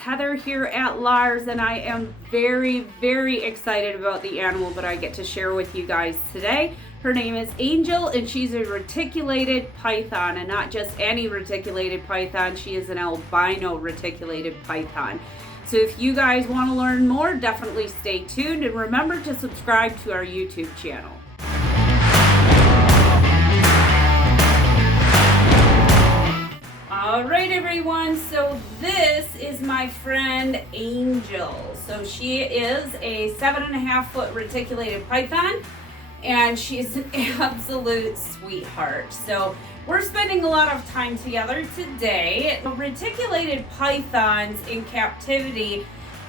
Heather here at LARRS, and I am very, very excited about the animal that I get to share with you guys today. Her name is Angel, and she's a reticulated python, and not just any reticulated python. She is an albino reticulated python. So if you guys want to learn more, definitely stay tuned, and remember to subscribe to our YouTube channel. All right, everyone, so this is my friend Angel. So she is a 7.5-foot reticulated python, and she's an absolute sweetheart. So we're spending a lot of time together today. Reticulated pythons in captivity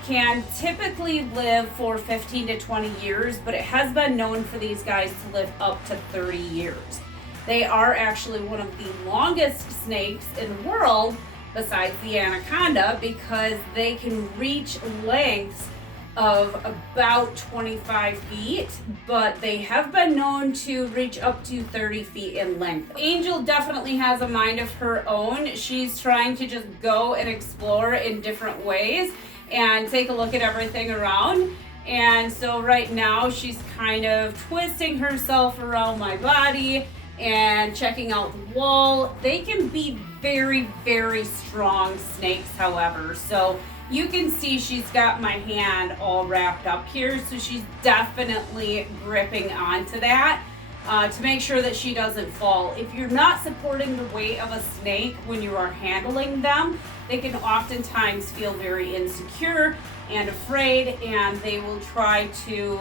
can typically live for 15 to 20 years, but it has been known for these guys to live up to 30 years. They are actually one of the longest snakes in the world, besides the anaconda, because they can reach lengths of about 25 feet, but they have been known to reach up to 30 feet in length. Angel definitely has a mind of her own. She's trying to just go and explore in different ways and take a look at everything around. And so right now she's kind of twisting herself around my body and checking out the wall. They can be very, very strong snakes, however. So you can see she's got my hand all wrapped up here, so she's definitely gripping onto that to make sure that she doesn't fall. If you're not supporting the weight of a snake when you are handling them, they can oftentimes feel very insecure and afraid, and they will try to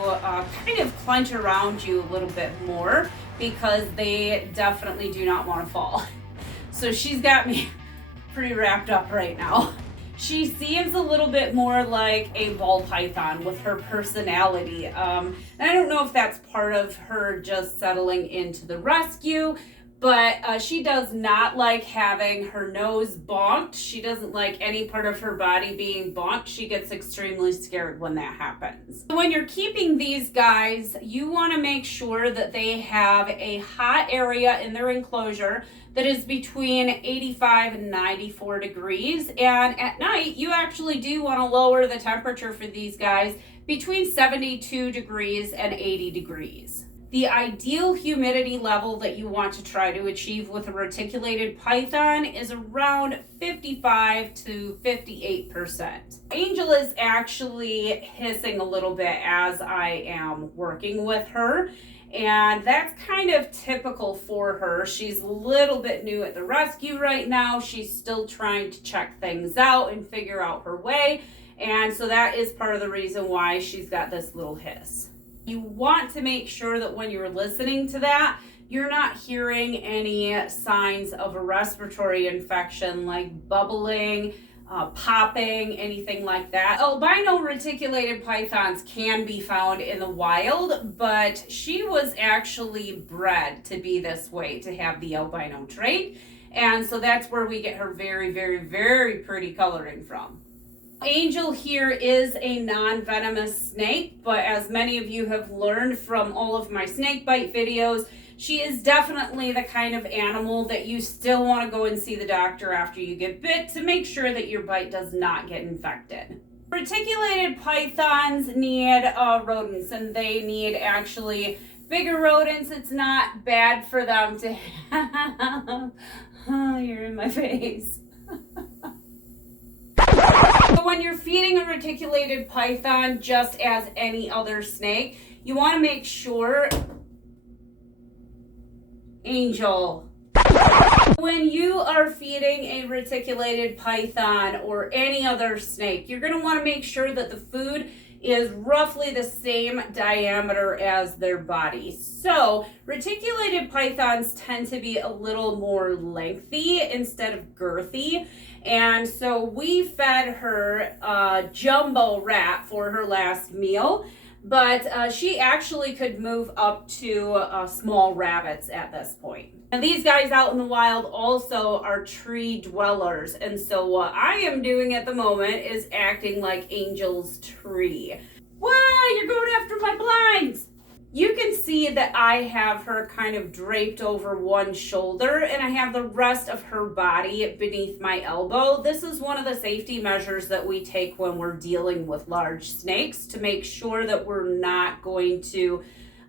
kind of clench around you a little bit more because they definitely do not want to fall. So she's got me pretty wrapped up right now. She seems a little bit more like a ball python with her personality. And I don't know if that's part of her just settling into the rescue, but she does not like having her nose bonked. She doesn't like any part of her body being bonked. She gets extremely scared when that happens. So when you're keeping these guys, you want to make sure that they have a hot area in their enclosure that is between 85 and 94 degrees. And at night, you actually do want to lower the temperature for these guys between 72 degrees and 80 degrees. The ideal humidity level that you want to try to achieve with a reticulated python is around 55 to 58%. Angel is actually hissing a little bit as I am working with her, and that's kind of typical for her. She's a little bit new at the rescue right now. She's still trying to check things out and figure out her way, and so that is part of the reason why she's got this little hiss. You want to make sure that when you're listening to that, you're not hearing any signs of a respiratory infection like bubbling, popping, anything like that. Albino reticulated pythons can be found in the wild, but she was actually bred to be this way, to have the albino trait. And so that's where we get her very, very, very pretty coloring from. Angel here is a non-venomous snake, but as many of you have learned from all of my snake bite videos, she is definitely the kind of animal that you still want to go and see the doctor after you get bit to make sure that your bite does not get infected. Reticulated pythons need rodents, and they need actually bigger rodents. It's not bad for them to have. Oh, you're in my face. So when you're feeding a reticulated python, just as any other snake, you want to make sure, Angel, when you are feeding a reticulated python or any other snake, you're going to want to make sure that the food is roughly the same diameter as their body. So reticulated pythons tend to be a little more lengthy instead of girthy. And so we fed her a jumbo rat for her last meal, but she actually could move up to small rabbits at this point. And these guys out in the wild also are tree dwellers. And so what I am doing at the moment is acting like Angel's tree. Wow, you're going after my blinds. You can see that I have her kind of draped over one shoulder and I have the rest of her body beneath my elbow. This is one of the safety measures that we take when we're dealing with large snakes to make sure that we're not going to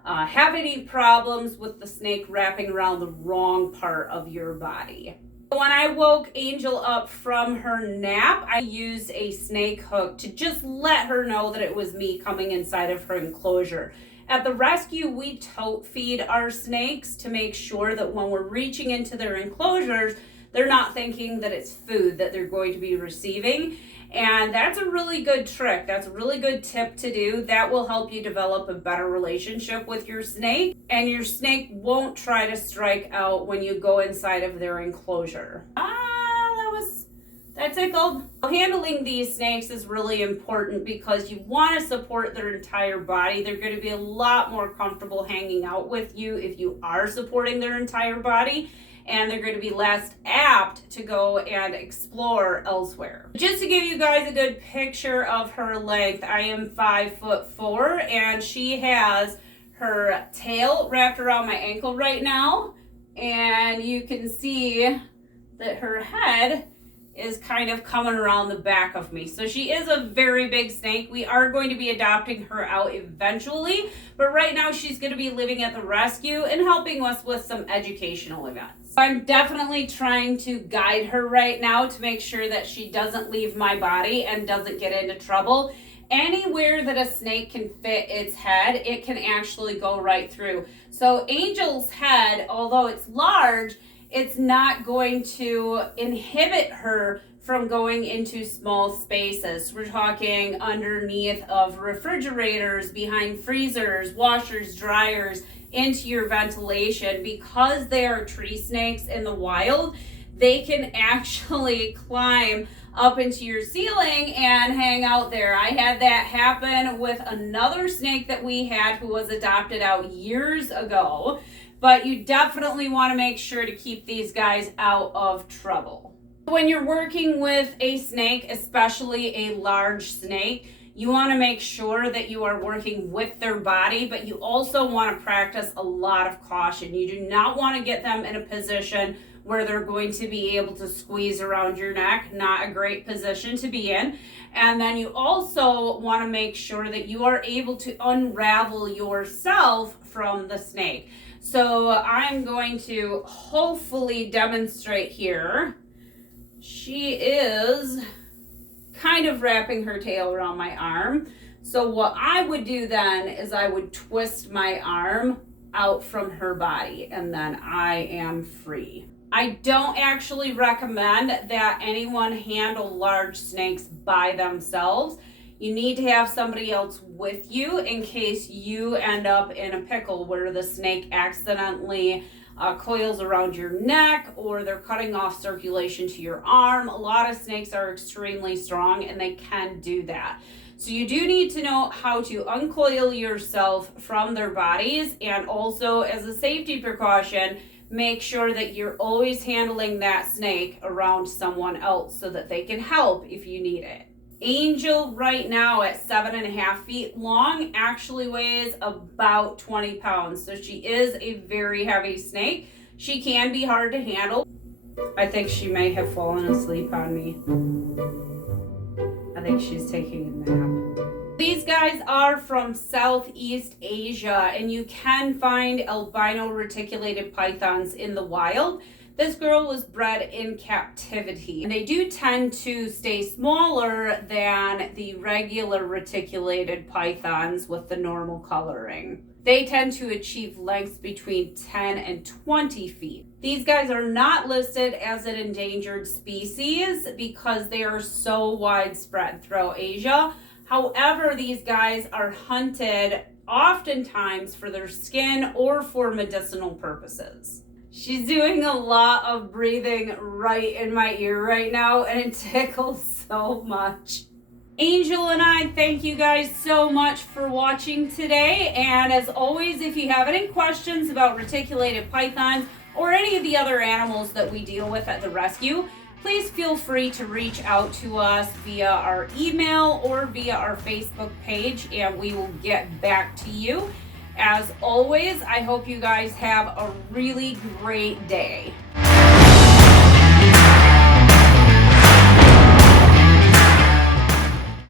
have any problems with the snake wrapping around the wrong part of your body. When I woke Angel up from her nap, I used a snake hook to just let her know that it was me coming inside of her enclosure. At the rescue, we tote feed our snakes to make sure that when we're reaching into their enclosures, they're not thinking that it's food that they're going to be receiving. And that's a really good trick. That's a really good tip to do. That will help you develop a better relationship with your snake. And your snake won't try to strike out when you go inside of their enclosure. That tickled. Handling these snakes is really important because you want to support their entire body. They're going to be a lot more comfortable hanging out with you if you are supporting their entire body, and they're going to be less apt to go and explore elsewhere. Just to give you guys a good picture of her length, I am 5'4", and she has her tail wrapped around my ankle right now, and you can see that her head is kind of coming around the back of me. So she is a very big snake. We are going to be adopting her out eventually, but right now she's going to be living at the rescue and helping us with some educational events. I'm definitely trying to guide her right now to make sure that she doesn't leave my body and doesn't get into trouble. Anywhere that a snake can fit its head, it can actually go right through. So Angel's head, although it's large, it's not going to inhibit her from going into small spaces. We're talking underneath of refrigerators, behind freezers, washers, dryers, into your ventilation. Because they are tree snakes in the wild, they can actually climb up into your ceiling and hang out there. I had that happen with another snake that we had who was adopted out years ago. But you definitely want to make sure to keep these guys out of trouble. When you're working with a snake, especially a large snake, you want to make sure that you are working with their body, but you also want to practice a lot of caution. You do not want to get them in a position where they're going to be able to squeeze around your neck. Not a great position to be in. And then you also want to make sure that you are able to unravel yourself from the snake. So I'm going to hopefully demonstrate here. She is kind of wrapping her tail around my arm. So what I would do then is I would twist my arm out from her body, and then I am free. I don't actually recommend that anyone handle large snakes by themselves. You need to have somebody else with you in case you end up in a pickle where the snake accidentally coils around your neck, or they're cutting off circulation to your arm. A lot of snakes are extremely strong and they can do that. So you do need to know how to uncoil yourself from their bodies, and also as a safety precaution, make sure that you're always handling that snake around someone else so that they can help if you need it. Angel right now at 7.5 feet long actually weighs about 20 pounds. So she is a very heavy snake. She can be hard to handle. I think she may have fallen asleep on me. I think she's taking a nap. These guys are from Southeast Asia, and you can find albino reticulated pythons in the wild. This girl was bred in captivity, and they do tend to stay smaller than the regular reticulated pythons with the normal coloring. They tend to achieve lengths between 10 and 20 feet. These guys are not listed as an endangered species because they are so widespread throughout Asia. However, these guys are hunted oftentimes for their skin or for medicinal purposes. She's doing a lot of breathing right in my ear right now, and it tickles so much. Angel and I thank you guys so much for watching today. And as always, if you have any questions about reticulated pythons or any of the other animals that we deal with at the rescue, please feel free to reach out to us via our email or via our Facebook page, and we will get back to you. as always, I hope you guys have a really great day.